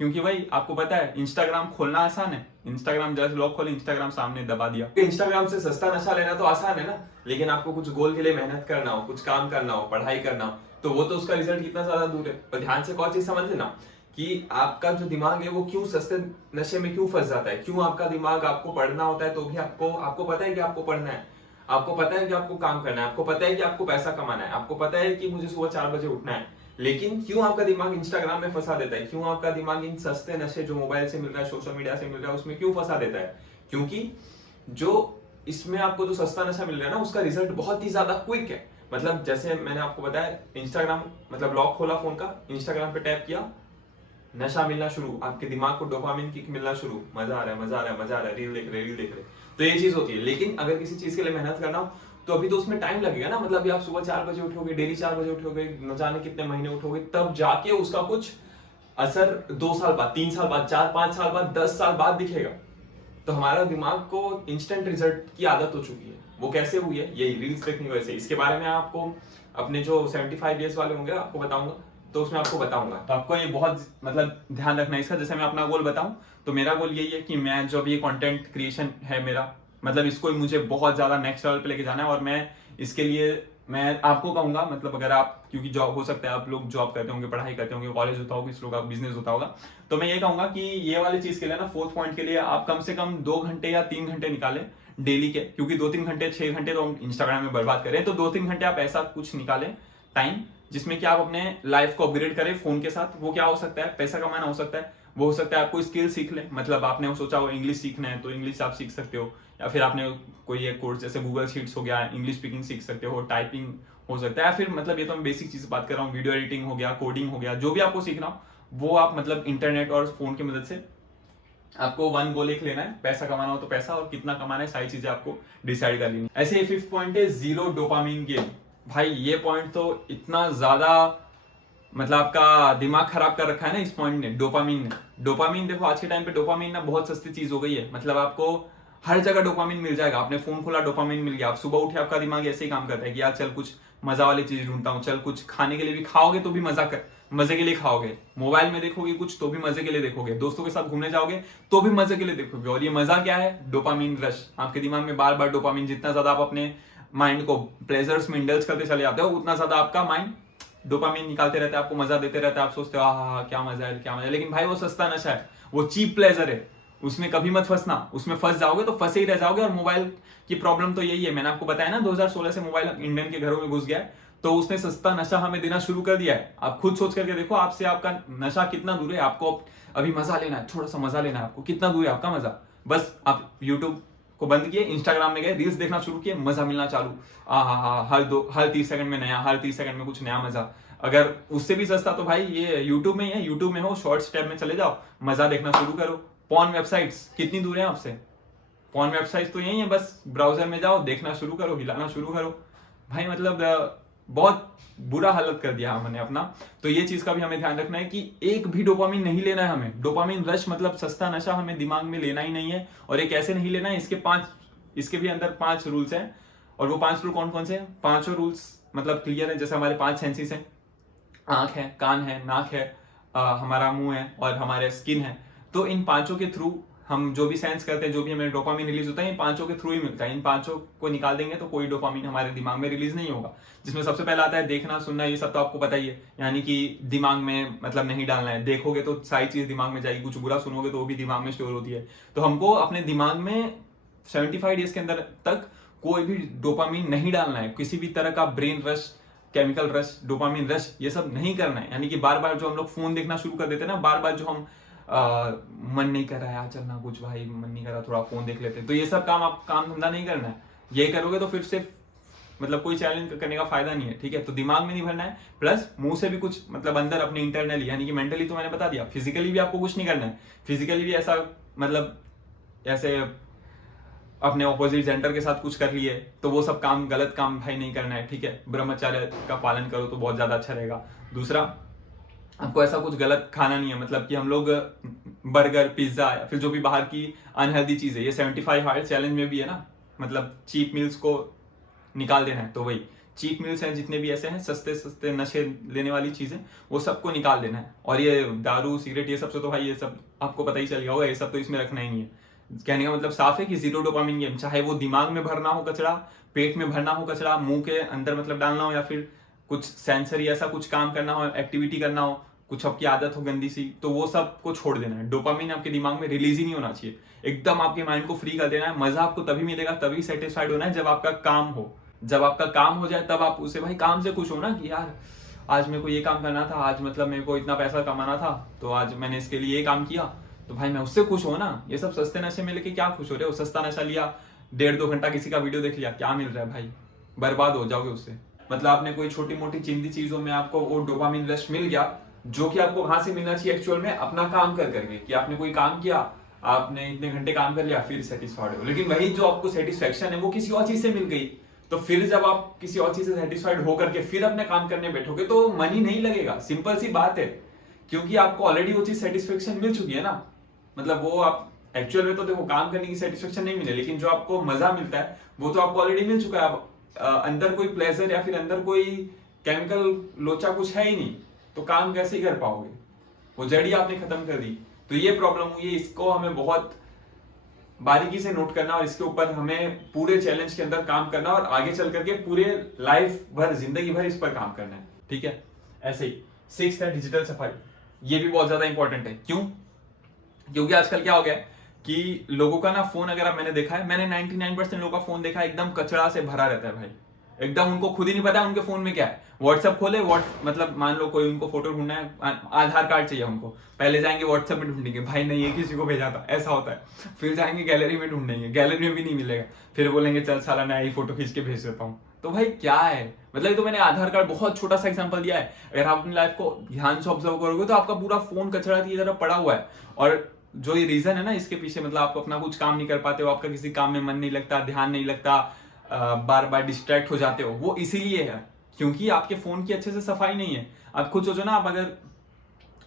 क्योंकि भाई आपको पता है इंस्टाग्राम खोलना आसान है, इंस्टाग्राम जैसे लोग खोले इंस्टाग्राम सामने दबा दिया। इंस्टाग्राम से सस्ता नशा लेना तो आसान है ना, लेकिन आपको कुछ गोल के लिए मेहनत करना हो, कुछ काम करना हो, पढ़ाई करना हो, तो वो तो उसका रिजल्ट कितना ज्यादा दूर है। और ध्यान से एक चीज समझ लेना कि आपका जो दिमाग है वो क्यों सस्ते नशे में क्यों फंस जाता है, क्यों आपका दिमाग, आपको पढ़ना होता है तो भी आपको पता है कि आपको पढ़ना है, आपको पता है कि आपको काम करना है, आपको पता है कि आपको पैसा कमाना है, आपको पता है कि मुझे सुबह 4 बजे उठना है, लेकिन क्यों आपका दिमाग इंस्टाग्राम में फंसा देता है, क्यों आपका दिमाग इन सस्ते नशे जो मोबाइल से मिल रहा है, सोशल मीडिया से मिल रहा है, उसमें क्यों फंसा देता है? क्योंकि जो इसमें आपको जो सस्ता नशा मिल रहा है ना, उसका रिजल्ट बहुत ही ज्यादा क्विक है। मतलब जैसे मैंने आपको बताया, इंस्टाग्राम मतलब लॉक खोला फोन का, इंस्टाग्राम पे टैप किया, नशा मिलना शुरू, आपके दिमाग को डोपामिन किक मिलना शुरू, मजा आ रहा है, मजा आ रहा है, मजा आ रहा है, रील देख रहे, तो ये चीज होती है। लेकिन अगर किसी चीज के लिए मेहनत करना हो तो अभी तो उसमें टाइम लगेगा ना, मतलब आप सुबह 4 बजे उठोगे, डेली 4 बजे उठोगे, न जाने कितने महीने उठोगे, तब जाके उसका कुछ असर 2 साल बाद, 3 साल बाद, 4-5 साल बाद, 10 साल बाद दिखेगा। तो हमारा दिमाग को इंस्टेंट रिजल्ट की आदत हो चुकी है। वो कैसे हुई है? यही रील्स देखने की वजह से। इसके बारे में आपको अपने जो 75 डेज वाले होंगे आपको बताऊंगा, तो उसमें आपको बताऊंगा। तो आपको ये बहुत मतलब ध्यान रखना है इसका। जैसे मैं अपना गोल बताऊं तो मेरा गोल यही है कि मैं जो भी कंटेंट क्रिएशन है मेरा, मतलब इसको मुझे बहुत ज्यादा नेक्स्ट लेवल पे लेके जाना है। और मैं इसके लिए मैं आपको कहूंगा, मतलब अगर आप, क्योंकि जॉब हो सकता है आप लोग जॉब करते होंगे, पढ़ाई करते होंगे, कॉलेज होता होगा, किसी लोग का बिजनेस होता होगा, तो मैं ये कहूंगा कि ये वाली चीज के लिए ना, 4th पॉइंट के लिए आप कम से कम 2 घंटे या 3 घंटे निकालें डेली के। क्योंकि 2-3 घंटे, 6 घंटे तो हम इंस्टाग्राम में बर्बाद करें, तो 2-3 घंटे आप ऐसा कुछ निकालें टाइम जिसमें कि आप अपने लाइफ को अपग्रेड करें फोन के साथ। वो क्या हो सकता है? पैसा कमाना हो सकता है, वो हो सकता है आपको स्किल सीख ले, मतलब आपने सोचा हो इंग्लिश सीखना है तो इंग्लिश आप सीख सकते हो, या फिर आपने कोई एक कोर्स जैसे गूगल शीट्स हो गया, इंग्लिश स्पीकिंग सीख सकते हो, टाइपिंग हो सकता है, या फिर मतलब ये तो मैं बेसिक चीज बात कर रहा हूँ, वीडियो एडिटिंग हो गया, कोडिंग हो गया, जो भी आपको सीखना हो वो आप मतलब इंटरनेट और फोन की मदद से आपको वन गोल एक लेना है, पैसा कमाना हो तो पैसा, और कितना कमाना है सारी चीजें आपको डिसाइड कर लेनी। ऐसे ही 5th पॉइंट है जीरो डोपामिन गेम। भाई ये पॉइंट तो इतना ज्यादा मतलब आपका दिमाग खराब कर रखा है ना इस पॉइंट ने, डोपामिन ने। डोपामिन देखो आज के टाइम पे डोपामिन ना बहुत सस्ती चीज हो गई है, मतलब आपको हर जगह डोपामिन मिल जाएगा। आपने फोन खोला डोपामिन मिल गया, आप सुबह उठे आपका दिमाग ऐसे ही काम करता है कि यार चल कुछ मजा वाली चीज ढूंढता हूँ, चल कुछ खाने के लिए भी खाओगे तो भी मजे के लिए खाओगे, मोबाइल में देखोगे कुछ तो भी मजे के लिए देखोगे, दोस्तों के साथ घूमने जाओगे तो भी मजे के लिए देखोगे। और ये मजा क्या है? Dopamine rush. आपके दिमाग में बार बार डोपामिन, जितना ज्यादा आप अपने माइंड को प्लेजर्स में इंडल्ज करते चले जाते हो, उतना ज्यादा आपका माइंड डोपामिन निकालते रहता है, आपको मजा देते रहता है, आप सोचते हो हाँ क्या मजा है, क्या मजा है। लेकिन भाई वो सस्ता नशा है, वो चीप प्लेजर है, उसमें कभी मत फंसना। उसमें फंस जाओगे तो फंसे ही रह जाओगे। और मोबाइल की प्रॉब्लम तो यही है, मैंने आपको बताया ना 2016 से मोबाइल इंडियन के घरों में घुस गया है, तो उसने सस्ता नशा हमें देना शुरू कर दिया है। आप खुद सोच करके देखो, आपसे आपका नशा कितना दूर है। आपको अभी मजा लेना है, थोड़ा सा मजा लेना है, आपको कितना दूर है आपका मजा। बस आप यूट्यूब को बंद किए, इंस्टाग्राम में गए, रील्स देखना शुरू किए, मजा मिलना चालू। हर 30 सेकंड में नया, हर 30 सेकंड में कुछ नया मजा। अगर उससे भी सस्ता तो भाई ये यूट्यूब में ही है, यूट्यूब में हो शॉर्ट्स टैब में चले जाओ, मजा देखना शुरू करो। पॉर्न वेबसाइट्स कितनी दूर है आपसे? पॉर्न वेबसाइट्स तो यही है, बस ब्राउजर में जाओ, देखना शुरू करो, हिलाना शुरू करो। भाई मतलब बहुत बुरा हालत कर दिया हमने अपना। तो ये चीज का भी हमें ध्यान रखना है कि एक भी डोपामिन नहीं लेना है हमें। डोपामिन रश मतलब सस्ता नशा हमें दिमाग में लेना ही नहीं है। और एक ऐसे नहीं लेना है, इसके भी अंदर 5 रूल्स हैं। और वो 5 रूल कौन कौन से हैं? 5 रूल्स मतलब क्लियर है। जैसे हमारे 5 सेंसेस हैं, आंख है, कान है, नाक है, हमारा मुंह है और हमारे स्किन है। तो इन 5 के थ्रू हम जो भी सेंस करते हैं, जो भी हमें डोपामिन रिलीज होता है, इन 5 के थ्रू ही मिलता है। इन 5 को निकाल देंगे तो कोई डोपामिन हमारे दिमाग में रिलीज नहीं होगा। जिसमें सबसे पहला आता है देखना, सुनना, ये सब तो आपको पता ही है। यानी कि दिमाग में मतलब नहीं डालना है, देखोगे तो सारी चीज दिमाग में जाएगी, कुछ बुरा सुनोगे तो वो भी दिमाग में स्टोर होती है। तो हमको अपने दिमाग में 75 डेज के अंदर तक कोई भी डोपामिन नहीं डालना है। किसी भी तरह का brain rush, chemical rush, dopamine rush, ये सब नहीं करना है। यानी कि बार बार जो हम लोग फोन देखना शुरू कर देते हैं ना, बार बार जो हम मन नहीं कर रहा है, चलना कुछ भाई मन नहीं कर रहा, थोड़ा फोन देख लेते हैं, तो ये सब काम आप काम धंधा नहीं करना है। ये करोगे तो फिर से मतलब कोई चैलेंज करने का फायदा नहीं है, ठीक है। तो दिमाग में नहीं भरना है, प्लस मुंह से भी कुछ मतलब अंदर अपने इंटरनली यानी कि मेंटली तो मैंने बता दिया, फिजिकली भी आपको कुछ नहीं करना है। फिजिकली भी ऐसा मतलब ऐसे अपने ऑपोजिट जेंडर के साथ कुछ कर लिए तो वो सब काम, गलत काम भाई नहीं करना है, ठीक है। ब्रह्मचर्य का पालन करो तो बहुत ज्यादा अच्छा रहेगा। दूसरा, आपको ऐसा कुछ गलत खाना नहीं है, मतलब कि हम लोग बर्गर, पिज्जा या फिर जो भी बाहर की अनहेल्दी चीज है, ये 75 हार्ड चैलेंज में भी है ना, मतलब चीप मील्स को निकाल देना है। तो वही चीप मील्स हैं जितने भी ऐसे हैं, सस्ते सस्ते नशे लेने वाली चीजें, वो सबको निकाल देना है। और ये दारू सिगरेट ये सब से तो भाई ये सब आपको पता ही चल गया होगा, ये सब तो इसमें रखना ही नहीं है। कहने का मतलब साफ है कि जीरो डोपामिन गेम, चाहे वो दिमाग में भरना हो कचरा, पेट में भरना हो कचरा, मुंह के अंदर मतलब डालना हो, या फिर कुछ सेंसरी ऐसा कुछ काम करना हो, एक्टिविटी करना हो, कुछ आपकी आदत हो गंदी सी, तो वो सब को छोड़ देना है। डोपामिन आपके दिमाग में रिलीज ही नहीं होना चाहिए, एकदम आपके माइंड को फ्री कर देना है। मजा आपको तभी मिलेगा, तभी सेटिस्फाइड होना है जब आपका काम हो। जब आपका काम हो जाए तब आप उसे भाई काम से खुश हो ना, कि यार आज मेरे को ये काम करना था, आज मतलब मेरे को इतना पैसा कमाना था, तो आज मैंने इसके लिए ये काम किया, तो भाई मैं उससे खुश हो ना। ये सब सस्ते नशे में लेके क्या खुश हो रहे हो? सस्ता नशा लिया, 1.5-2 घंटा किसी का वीडियो देख लिया, क्या मिल रहा है भाई? बर्बाद हो जाओगे उससे। मतलब आपने कोई छोटी मोटी चिंदी चीजों में आपको वो डोपामिन रश मिल गया, जो कि आपको कहां से मिलना चाहिए एक्चुअल में, अपना काम कर करके, कि आपने कोई काम किया, आपने इतने घंटे काम कर लिया, फिर सेटिस्फाइड हो। लेकिन वही जो आपको सेटिस्फेक्शन है वो किसी और चीज से मिल गई, तो फिर जब आप किसी और चीज से सेटिस्फाइड होकर के फिर अपने काम करने बैठोगे तो मन ही नहीं लगेगा। सिंपल सी बात है, क्योंकि आपको ऑलरेडी वो चीज सेटिस्फेक्शन मिल चुकी है ना। मतलब वो आप एक्चुअल में तो देखो काम करने की सेटिस्फेक्शन नहीं मिले, लेकिन जो आपको मजा मिलता है वो तो आपको ऑलरेडी मिल चुका है। अब अंदर कोई प्लेजर या फिर अंदर कोई केमिकल लोचा कुछ है ही नहीं, तो काम कैसे ही कर पाओगे? वो जड़ी आपने खत्म कर दी। तो ये प्रॉब्लम हुई है, इसको हमें बहुत बारीकी से नोट करना और इसके ऊपर हमें पूरे चैलेंज के अंदर काम करना और आगे चल करके पूरे लाइफ भर, जिंदगी भर इस पर काम करना है, ठीक है। ऐसे ही 6 है डिजिटल सफाई। ये भी बहुत ज्यादा इंपॉर्टेंट है। क्यों? क्योंकि आजकल क्या हो गया है कि लोगों का ना फोन, अगर मैंने देखा है, मैंने 99% लोगों का फोन देखा है एकदम कचरा से भरा रहता है भाई। एकदम उनको खुद ही नहीं पता है उनके फोन में क्या है। व्हाट्सएप खोले, मतलब मान लो कोई उनको फोटो ढूंढना है, आधार कार्ड चाहिए उनको, पहले जाएंगे व्हाट्सएप में ढूंढेंगे, भाई नहीं है किसी को भेजा था, ऐसा होता है। फिर जाएंगे गैलरी में ढूंढेंगे, गैलरी में भी नहीं मिलेगा, फिर बोलेंगे चल साला नया ही फोटो खींच के भेज देता हूँ। तो भाई क्या है, मतलब ये तो मैंने आधार कार्ड बहुत छोटा सा एग्जांपल दिया है। अगर आप अपनी लाइफ को ध्यान से ऑब्जर्व करोगे तो आपका पूरा फोन कचरा की तरह पड़ा हुआ है। और जो ये रीजन है ना इसके पीछे, मतलब आप अपना कुछ काम नहीं कर पाते हो, आपका किसी काम में मन नहीं लगता, ध्यान नहीं लगता, बार बार डिस्ट्रैक्ट हो जाते हो, वो इसीलिए है क्योंकि आपके फोन की अच्छे से सफाई नहीं है। आप खुद सोचो ना, आप अगर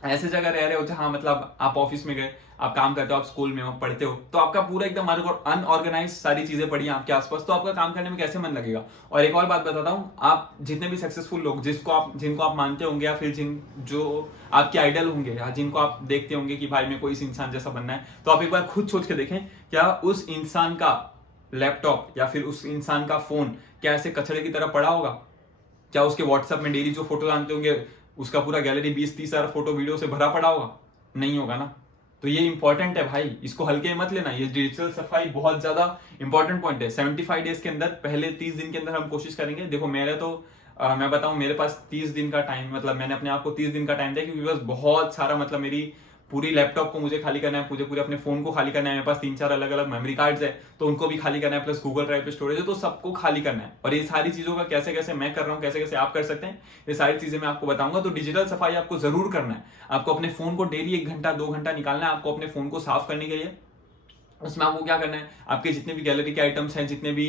ऐसे जगह रह रहे हो जहां मतलब आप ऑफिस में गए, आप काम करते हो, आप स्कूल में हो, पढ़ते हो, तो आपका पूरा एकदम अनऑर्गेनाइज सारी चीजें पड़ी हैं आपके आसपास, तो आपका काम करने में कैसे मन लगेगा? और एक और बात बताता हूँ, आप जितने भी सक्सेसफुल लोग जिनको आप मानते होंगे, या फिर जो आपके आइडल होंगे, या जिनको आप देखते होंगे कि भाई मेरे को इस इंसान जैसा बनना है, तो आप एक बार खुद सोच के देखें, क्या उस इंसान का लैपटॉप या फिर उस इंसान का फोन क्या ऐसे कचरे की तरह पड़ा होगा? क्या उसके व्हाट्सएप में डेली जो फोटो डालते होंगे उसका पूरा गैलरी 20-30 सारा फोटो वीडियो से भरा पड़ा होगा? नहीं होगा ना। तो ये इंपॉर्टेंट है भाई, इसको हल्के में मत लेना। ये डिजिटल सफाई बहुत ज्यादा इंपॉर्टेंट पॉइंट है। 75 डेज के अंदर, पहले 30 दिन के अंदर हम कोशिश करेंगे। देखो मेरे तो मैं बताऊं, मेरे पास 30 दिन का टाइम, मतलब मैंने अपने आप को 30 दिन का टाइम दिया, क्योंकि बस बहुत सारा, मतलब मेरी पूरी लैपटॉप को मुझे खाली करना है, पूरे अपने फोन को खाली करना है, मेरे पास 3-4 अलग अलग मेमोरी कार्ड्स है तो उनको भी खाली करना है, प्लस गूगल ड्राइव पे स्टोरेज है, तो सबको खाली करना है। और ये सारी चीजों का कैसे कैसे मैं कर रहा हूँ, कैसे कैसे आप कर सकते हैं, ये सारी चीजें मैं आपको बताऊंगा। तो डिजिटल सफाई आपको जरूर करना है। आपको अपने फोन को डेली 1 घंटा 2 घंटा निकालना है आपको अपने फोन को साफ करने के लिए। उसमें आपको क्या करना है, आपके जितने भी गैलरी के आइटम्स हैं, जितने भी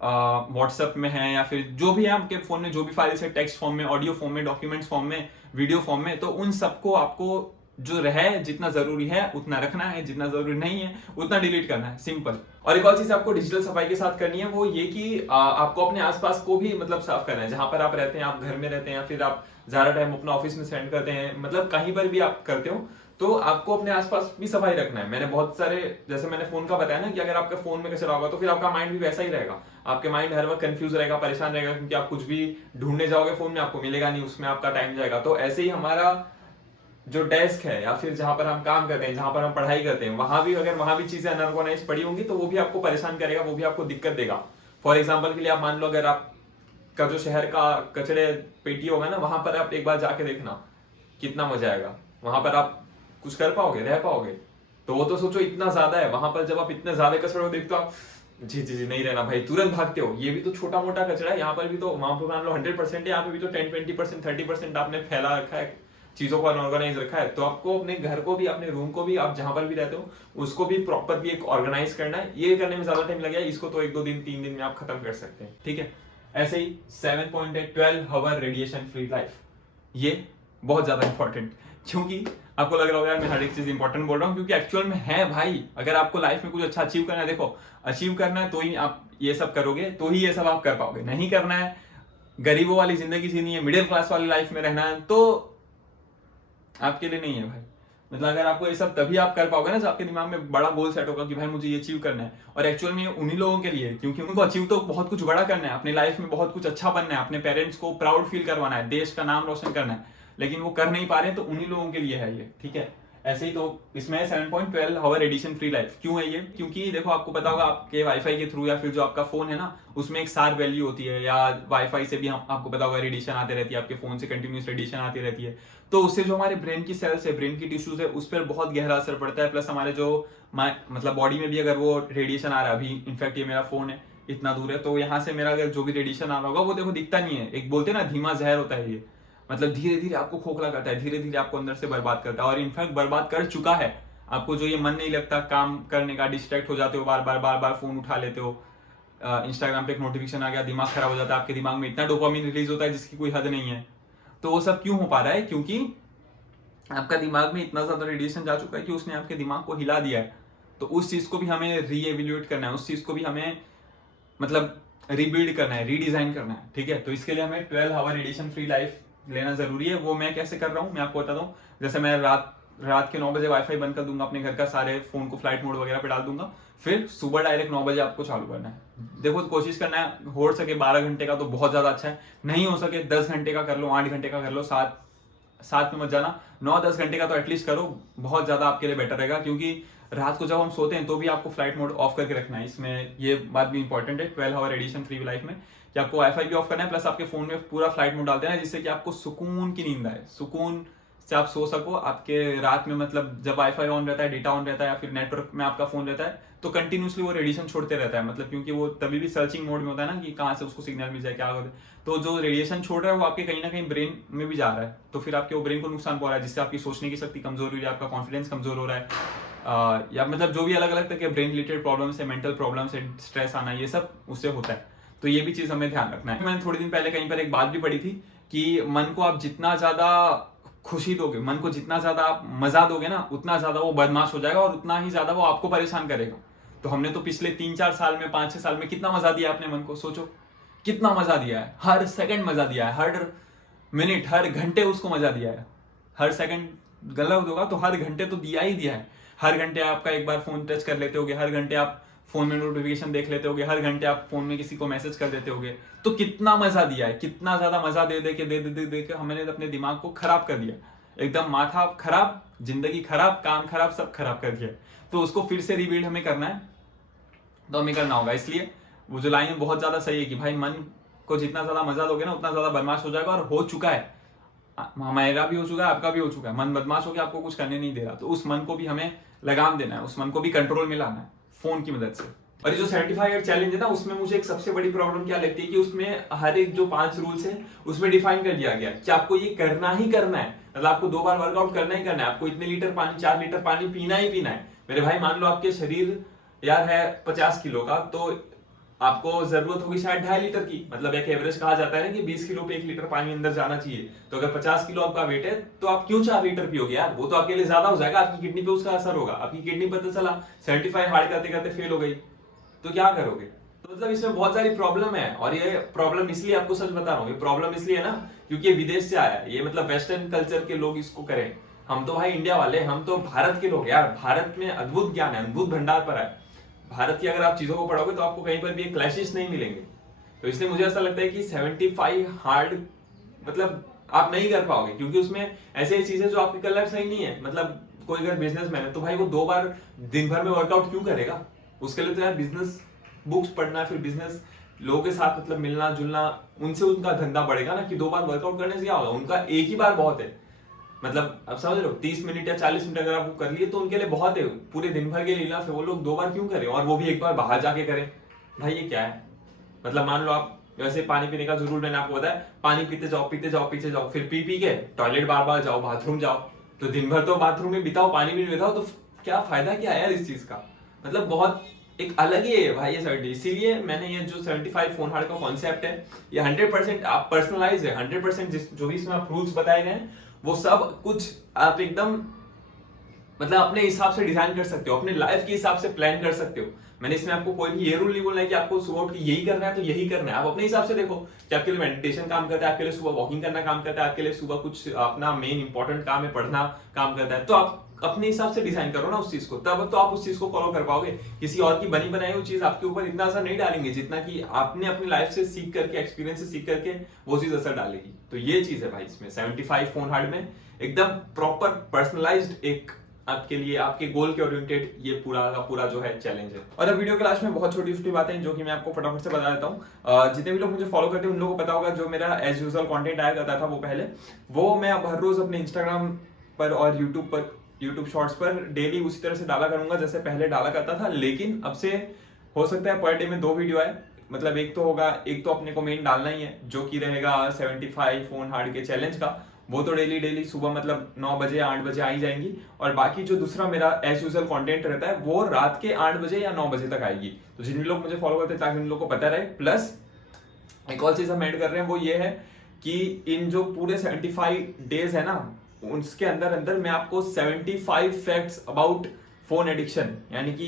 व्हाट्सएप में है, या फिर जो भी है आपके फोन में जो भी फाइल्स है, टेक्स्ट फॉर्म में, ऑडियो फॉर्म में, डॉक्यूमेंट्स फॉर्म में, वीडियो फॉर्म में, तो उन सबको आपको जो रहे जितना जरूरी है उतना रखना है, जितना जरूरी नहीं है उतना डिलीट करना है, सिंपल। और एक और चीज आपको डिजिटल सफाई के साथ करनी है, वो ये कि आपको अपने आसपास को भी मतलब साफ करना है। जहां पर आप रहते हैं, आप घर में रहते हैं, या फिर आप ज्यादा टाइम अपना ऑफिस में स्पेंड करते हैं, मतलब कहीं पर भी आप करते हो, तो आपको अपने आसपास भी सफाई रखना है। मैंने बहुत सारे, जैसे मैंने फोन का बताया ना, कि अगर आपका फोन में कचरा होगा तो फिर आपका माइंड भी वैसा ही रहेगा। आपके माइंड हर वक्त कंफ्यूज रहेगा, परेशान रहेगा, क्योंकि आप कुछ भी ढूंढने जाओगे फोन में आपको मिलेगा नहीं, उसमें आपका टाइम जाएगा। तो ऐसे ही हमारा जो डेस्क है, या फिर जहां पर हम काम करते हैं, जहां पर हम पढ़ाई करते हैं, वहां भी अगर वहां भी चीजें अनऑर्गेनाइज पड़ी होंगी तो वो भी आपको परेशान करेगा, वो भी आपको दिक्कत देगा। फॉर एग्जाम्पल के लिए आप मान लो, अगर आप का जो शहर का कचरे पेटी होगा ना, वहां पर आप एक बार जाके देखना, कितना मजा आएगा। वहां पर आप कुछ कर पाओगे, रह पाओगे? तो वो तो सोचो इतना ज्यादा है वहां पर। जब आप इतने ज्यादा कचरे को देखते हो, जी जी जी, नहीं रहना भाई, तुरंत भागते हो। ये भी तो छोटा मोटा कचरा है, यहाँ पर भी तो, वहां पर मान लो 100% है, यहाँ पे भी तो 10-20% 30% आपने फैला रखा है, चीजों को अनऑर्गेनाइज रखा है। तो आपको अपने घर को भी, अपने रूम को भी, आप जहां पर भी रहते हो उसको भी प्रॉपरली एक ऑर्गेनाइज करना है। ये करने में ज्यादा टाइम लगेगा, इसको तो 1-2 दिन 3 दिन में आप खत्म कर सकते हैं, ठीक है। ऐसे ही 7 पॉइंट है 12 आवर रेडिएशन फ्री लाइफ। ये बहुत ज्यादा इंपॉर्टेंट, क्योंकि आपको लग रहा होगा यार मैं हर एक चीज इंपॉर्टेंट बोल रहा हूँ, क्योंकि एक्चुअल में है भाई। अगर आपको लाइफ में कुछ अच्छा अचीव करना है, देखो अचीव करना है तो ही आप ये सब करोगे, तो ही ये सब आप कर पाओगे। नहीं करना है, गरीबों वाली जिंदगी जीनी है, मिडिल क्लास वाली लाइफ में रहना है, तो आपके लिए नहीं है भाई। मतलब अगर आपको ये सब तभी आप कर पाओगे ना जब आपके दिमाग में बड़ा गोल सेट होगा कि भाई मुझे ये अचीव करना है। और एक्चुअल में ये उन्हीं लोगों के लिए है, क्योंकि उनको अचीव तो बहुत कुछ बड़ा करना है, अपनी लाइफ में बहुत कुछ अच्छा बनना है, अपने पेरेंट्स को प्राउड फील करवाना है, देश का नाम रोशन करना है, लेकिन वो कर नहीं पा रहे हैं, तो उन्हीं लोगों के लिए है ये, ठीक है। ऐसे ही तो इसमें 7.12 आवर एडिशन फ्री लाइफ क्यों है ये, क्योंकि देखो आपको पता होगा आपके वाईफाई के थ्रू या फिर जो आपका फोन है ना, उसमें एक सार वैल्यू होती है, या वाईफाई से भी हम आपको पता होगा रेडिएशन आती रहती है, आपके फोन से कंटिन्यूस रेडिएशन आती रहती है। तो उससे जो हमारे ब्रेन की सेल्स है, ब्रेन की टिश्यूज है, उस पर बहुत गहरा असर पड़ता है। प्लस हमारे जो मतलब बॉडी में भी अगर वो रेडिएशन आ रहा है, अभी इनफैक्ट ये मेरा फोन है इतना दूर है, तो यहाँ से मेरा अगर जो भी रेडिएशन आ रहा होगा वो देखो दिखता नहीं है, एक बोलते हैं ना धीमा जहर होता है ये, मतलब धीरे धीरे आपको खोखला करता है, धीरे धीरे आपको अंदर से बर्बाद करता है, और इनफैक्ट बर्बाद कर चुका है आपको। जो ये मन नहीं लगता काम करने का, डिस्ट्रैक्ट हो जाते हो, बार बार बार बार फोन उठा लेते हो, इंस्टाग्राम पे एक नोटिफिकेशन आ गया, दिमाग खराब हो जाता है, आपके दिमाग में इतना डोपामिन रिलीज होता है जिसकी कोई हद नहीं है। तो वो सब क्यों हो पा रहा है, क्योंकि आपका दिमाग में इतना ज्यादा रेडिएशन जा चुका है कि उसने आपके दिमाग को हिला दिया है। तो उस चीज को भी हमें रीएवैल्यूएट करना है, उस चीज को भी हमें मतलब रिबिल्ड करना है, रीडिजाइन करना है, ठीक है। तो इसके लिए हमें 12 आवर रेडिएशन फ्री लाइफ लेना जरूरी है। वो मैं कैसे कर रहा हूँ मैं आपको बताता हूँ। जैसे मैं रात के 9 बजे वाईफाई बंद कर दूंगा अपने घर का, सारे फोन को फ्लाइट मोड वगैरह पे डाल दूंगा, फिर सुबह डायरेक्ट 9 बजे आपको चालू करना है। देखो कोशिश करना है हो सके 12 घंटे का तो बहुत ज्यादा अच्छा है, नहीं हो सके 10 घंटे का कर लो, 8 घंटे का कर लो, 7 में मत जाना, 9-10 घंटे का तो एटलीस्ट करो, बहुत ज्यादा आपके लिए बेटर रहेगा। क्योंकि रात को जब हम सोते हैं तो भी आपको फ्लाइट मोड ऑफ करके रखना है, इसमें ये बात भी इंपॉर्टेंट है 12 आवर एडिशन फ्री लाइफ में, कि आपको वाईफाई भी ऑफ करना है, प्लस आपके फोन में पूरा फ्लाइट मोड डाल देना है, जिससे कि आपको सुकून की नींद आए, सुकून से आप सो सको। आपके रात में मतलब जब वाईफाई ऑन रहता है, डेटा ऑन रहता है, या फिर नेटवर्क में आपका फोन रहता है, तो कंटिन्यूसली वो रेडिएशन छोड़ते रहता है, मतलब क्योंकि वो तभी भी सर्चिंग मोड में होता है ना कि कहाँ से उसको सिग्नल मिल जाए, क्या होता है। तो जो रेडिएशन छोड़ रहा है वो आपके कहीं ना कहीं ब्रेन में भी जा रहा है, तो फिर आपके वो ब्रेन को नुकसान पहुंच रहा है, जिससे आपकी सोचने की शक्ति कमजोर हो रही है, आपका कॉन्फिडेंस कमजोर हो रहा है, या मतलब जो भी अलग अलग तरह के ब्रेन रिलेटेड प्रॉब्लम्स है, मेंटल प्रॉब्लम्स है, स्ट्रेस आना, ये सब उससे होता है। तो ये भी चीज हमें ध्यान रखना है। मैंने थोड़े दिन पहले कहीं पर एक बात भी पढ़ी थी कि मन को आप जितना ज्यादा खुशी दोगे, मन को जितना ज्यादा आप मजा दोगे ना, उतना ज्यादा वो बदमाश हो जाएगा और उतना ही ज्यादा वो आपको परेशान करेगा। तो हमने तो पिछले 3-4 साल में, 5-6 साल में कितना मजा दिया अपने मन को, सोचो कितना मजा दिया है, हर सेकंड मजा दिया है, हर मिनट हर घंटे उसको मजा दिया है। हर सेकंड गलत होगा तो हर घंटे तो दिया ही दिया है। हर घंटे आपका एक बार फोन टच कर लेते होगे, हर घंटे आप फोन में नोटिफिकेशन देख लेते होगे, हर घंटे आप फोन में किसी को मैसेज कर देते होगे, तो कितना मजा दिया है, कितना ज्यादा मजा दे दे के हमने अपने दिमाग को खराब कर दिया, एकदम माथा खराब, जिंदगी खराब, काम खराब, सब खराब कर दिया। तो उसको फिर से रिबिल्ड हमें करना है, तो हमें करना होगा। इसलिए वो जो लाइन बहुत ज्यादा सही है कि भाई मन को जितना ज्यादा मजा दोगे ना, उतना ज्यादा बदमाश हो जाएगा, और हो चुका है, मेरा भी हो चुका है, आपका भी हो चुका है। मन बदमाश हो गया, आपको कुछ करने नहीं दे रहा, तो उस मन को भी हमें लगाम देना है, उस मन को भी कंट्रोल में लाना है फोन की मदद से। और ये जो 75 ईयर चैलेंज है ना, उसमें मुझे एक सबसे बड़ी प्रॉब्लम क्या लगती है कि उसमें हर एक जो 5 रूल्स है उसमें डिफाइन कर दिया गया कि आपको ये करना ही करना है, मतलब आपको 2 बार वर्कआउट करना ही करना है, आपको इतने लीटर पानी, 4 लीटर पानी पीना ही पीना है। मेरे भाई मान लो आपके शरीर यार है 50 किलो का, तो आपको जरूरत होगी शायद 2.5 लीटर की, मतलब एक एवरेज कहा जाता है ना कि 20 किलो पे 1 लीटर पानी अंदर जाना चाहिए। तो अगर 50 किलो आपका वेट है तो आप क्यों 4 लीटर पियोगे यार, वो तो आपके लिए ज्यादा हो जाएगा, आपकी किडनी पे उसका असर होगा। आपकी किडनी पता चला 75 हार्ड करते करते फेल हो गई, तो क्या करोगे। तो मतलब इसमें बहुत सारी प्रॉब्लम है, और ये प्रॉब्लम इसलिए आपको सच बता रहा हूँ, ये प्रॉब्लम इसलिए है ना क्योंकि ये विदेश से आया है, ये मतलब वेस्टर्न कल्चर के लोग इसको करें। हम तो भाई इंडिया वाले, हम तो भारत के लोग यार, भारत में अद्भुत ज्ञान है, अद्भुत भंडार पर है भारत की। अगर आप चीजों को पढ़ोगे तो आपको कहीं पर भी क्लैशेस नहीं मिलेंगे। तो इसलिए मुझे ऐसा लगता है कि 75 हार्ड मतलब आप नहीं कर पाओगे, क्योंकि उसमें ऐसे चीजें जो आपके कलर सही नहीं है। मतलब कोई अगर बिजनेसमैन है तो भाई वो 2 बार दिन भर में वर्कआउट क्यों करेगा, उसके लिए तो यार बिजनेस बुक्स पढ़ना, फिर बिजनेस लोगों के साथ मतलब मिलना जुलना, उनसे उनका धंधा बढ़ेगा ना। कि 2 बार वर्कआउट करने से क्या होगा, उनका एक ही बार बहुत है। मतलब आप समझ रहे हो, 30 मिनट या 40 मिनट अगर आप कर लिए तो उनके लिए बहुत है, पूरे दिन भर के लिए ना, फिर वो लोग 2 बार क्यों करें, और वो भी एक बार बाहर जाके करें। भाई ये क्या है? मतलब मान लो आप वैसे पानी पीने का जरूर मैंने आपको बताया, पानी पीते जाओ पीते जाओ पीते जाओ, फिर पी के टॉयलेट बार बार जाओ, बाथरूम जाओ, तो दिन भर तो बाथरूम में बिताओ, पानी भी नहीं बिताओ, तो क्या फायदा क्या है यार इस चीज का? मतलब बहुत एक अलग ही है भाई ये 70। इसीलिए मैंने ये जो 75 फोन हार्ड का कॉन्सेप्ट है, ये 100% आप पर्सनलाइज है। 100% जो भी इसमें आप रूल्स बताए गए हैं वो सब कुछ आप एकदम मतलब अपने हिसाब से डिजाइन कर सकते हो, अपने लाइफ के हिसाब से प्लान कर सकते हो। मैंने इसमें आपको कोई भी ये रूल नहीं बोलना है कि आपको सुबह उठ के यही करना है तो यही करना है। आप अपने हिसाब से देखो कि आपके लिए मेडिटेशन काम करता है, आपके लिए सुबह वॉकिंग करना काम करता है, आपके लिए सुबह कुछ अपना मेन इंपॉर्टेंट काम है पढ़ना काम करता है, तो आप अपने हिसाब से डिजाइन करो ना उस चीज को, तब तो आप उस चीज को फॉलो कर पाओगे। किसी और की बनी बनाई हुई चीज आपके ऊपर इतना असर नहीं डालेंगे जितना कि आपने अपनी लाइफ से सीख करके, एक्सपीरियंस से सीख करके वो चीज असर डालेगी। तो ये चीज है भाई इसमें 75 फोन हार्ड में, एकदम प्रॉपर पर्सनलाइज्ड एक आपके लिए आपके गोल के ओरिएंटेड ये पूरा का पूरा जो है चैलेंज है। और अब वीडियो के लास्ट में बहुत छोटी छोटी बातें जो कि मैं आपको फटाफट से बता देता हूँ। जितने भी लोग मुझे फॉलो करते हैं उन लोगों को पता होगा, जो मेरा एज यूजुअल कंटेंट आया करता था वो पहले, वो मैं अब हर रोज अपने इंस्टाग्राम पर और यूट्यूब शॉर्ट्स पर डेली उसी तरह से डाला करूंगा जैसे पहले डाला करता था। लेकिन अब से हो सकता है पर डे में 2 वीडियो आए, मतलब एक तो अपने को मेन डालना ही है जो कि रहेगा 75 फोन हार्ड के चैलेंज का, वो तो डेली सुबह मतलब 9 बजे 8 बजे आ ही जाएंगी। और बाकी जो दूसरा मेरा एज यूजुअल कंटेंट रहता है वो रात के 8 बजे या 9 बजे तक आएगी। तो जिन लोग मुझे फॉलो करते हैं ताकि उन लोग को पता रहे। प्लस एक और चीज हम ऐड कर रहे हैं वो ये है कि इन जो पूरे 75 डेज है ना, उसके अंदर अंदर मैं आपको 75 फैक्ट्स अबाउट फोन एडिक्शन, यानी कि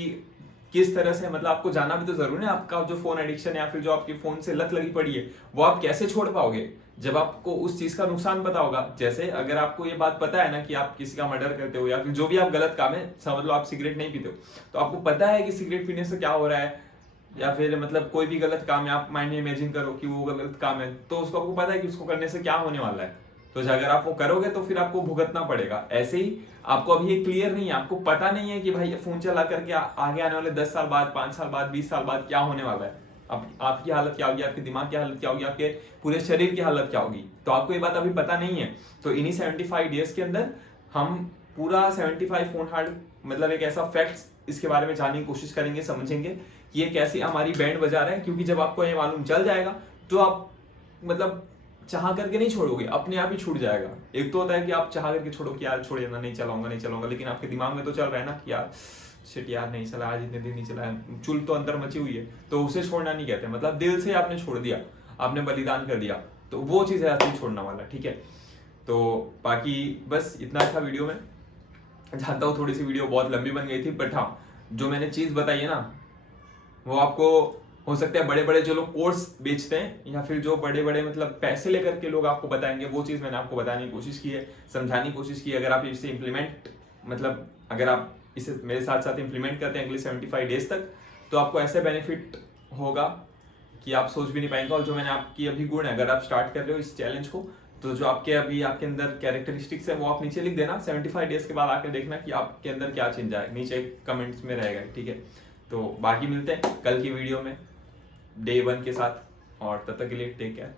किस तरह से, मतलब आपको जानना भी तो जरूरी है आपका जो फोन एडिक्शन है या फिर जो आपकी फोन से लत लगी पड़ी है वो आप कैसे छोड़ पाओगे जब आपको उस चीज का नुकसान पता होगा। जैसे अगर आपको ये बात पता है ना कि आप किसी का मर्डर करते हो या फिर जो भी आप गलत काम है, समझ लो आप सिगरेट नहीं पीते हो, तो आपको पता है कि सिगरेट पीने से क्या हो रहा है, या फिर मतलब कोई भी गलत काम है, आप माइंड में इमेजिन करो कि वो गलत काम है, तो उसको आपको पता है कि उसको करने से क्या होने वाला है, तो अगर आप वो करोगे तो फिर आपको भुगतना पड़ेगा। ऐसे ही आपको अभी ये क्लियर नहीं है, आपको पता नहीं है कि भाई ये फोन चला करके आगे आने वाले 10 साल बाद, 5 साल बाद, 20 साल बाद क्या होने वाला है, अब आपकी हालत क्या होगी, आपके दिमाग की हालत क्या होगी, आपके पूरे शरीर की हालत क्या होगी, तो आपको ये बात अभी पता नहीं है। तो इन्हीं 75 डेज के अंदर हम पूरा 75 फोन हार्ड मतलब एक ऐसा फैक्ट्स इसके बारे में जानने की कोशिश करेंगे, समझेंगे कि ये कैसी हमारी बैंड बजा रहा है। क्योंकि जब आपको ये मालूम चल जाएगा तो आप मतलब चाह करके नहीं छोड़ोगे, अपने आप ही छूट जाएगा। एक तो होता है कि आप चाह करके छोड़ो कि यार छोड़िए ना, नहीं चलाऊंगा, लेकिन आपके दिमाग में तो चल रहा है ना कि यार शिट यार नहीं चला, आज इतने दिन नहीं चला, चुल तो अंदर मची हुई है, तो उसे छोड़ना नहीं कहते, मतलब दिल से आपने छोड़ दिया, आपने बलिदान कर दिया, तो वो चीज है असली छोड़ना वाला। ठीक है, तो बाकी बस इतना था वीडियो में। जानता हूँ थोड़ी सी वीडियो बहुत लंबी बन गई थी, बट हाँ जो मैंने चीज बताई है ना वो आपको हो सकता है बड़े बड़े जो लोग कोर्स बेचते हैं या फिर जो बड़े बड़े मतलब पैसे लेकर के लोग आपको बताएंगे, वो चीज मैंने आपको बताने की कोशिश की है, समझाने की कोशिश की है। अगर आप इसे इम्प्लीमेंट मतलब अगर आप इसे मेरे साथ साथ इम्प्लीमेंट करते हैं अगले 75 डेज तक, तो आपको ऐसे बेनिफिट होगा कि आप सोच भी नहीं पाएंगे। और जो मैंने आपकी अभी गुण है, अगर आप स्टार्ट कर रहे हो इस चैलेंज को, तो जो आपके अभी आपके अंदर कैरेक्टरिस्टिक्स है वो आप नीचे लिख देना, 75 डेज के बाद आकर देखना कि आपके अंदर क्या चेंज आए, नीचे कमेंट्स में रहेगा। ठीक है, तो बाकी मिलते हैं कल की वीडियो में डे 1 के साथ, और तब तक के लिए टेक केयर।